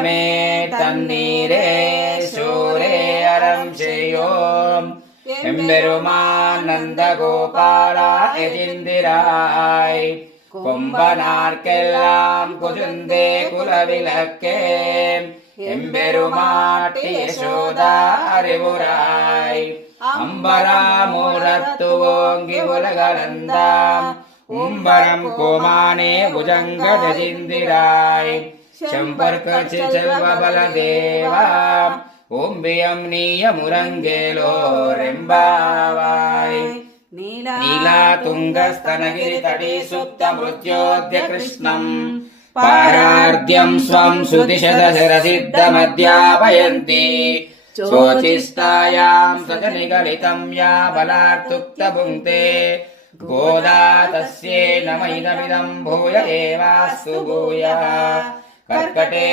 मे तन्नीरे शूरे अरं श्रेयोम् எம்பெருமானந்த கோபாலா எதிந்திராய் கொம்பனார்க்கெல்லாம் குஜுந்தே குலவிளக்கே எம்பெருமாட்டி யசோதா அறிவுராய் அம்பராமூரத்து ஓங்கி உலகளந்தாம் உம்பரம் கோமானே புஜங்கஜிந்திராய் செம்பர்கச்சி செல்வ பலதேவாம் ஓம்பியம் நீய முரங்கேலோரெம்பாவாய் நீலா துங்கஸ்தனகிரி தடி சுப்த மிருத்யோத்ய கிருஷ்ணம் பாரார்த்தியம் ஸ்வம் சுதிஷதசிரசித்தமத்யாபயந்தி சோதிஸ்தாயாம் சஜனிகலிதம் யா பலார்த்துக்த புங்க்தே கோதா தஸ்யே நம இதமிதம் பூய ஏவாஸ்து பூயः கர்க்கடே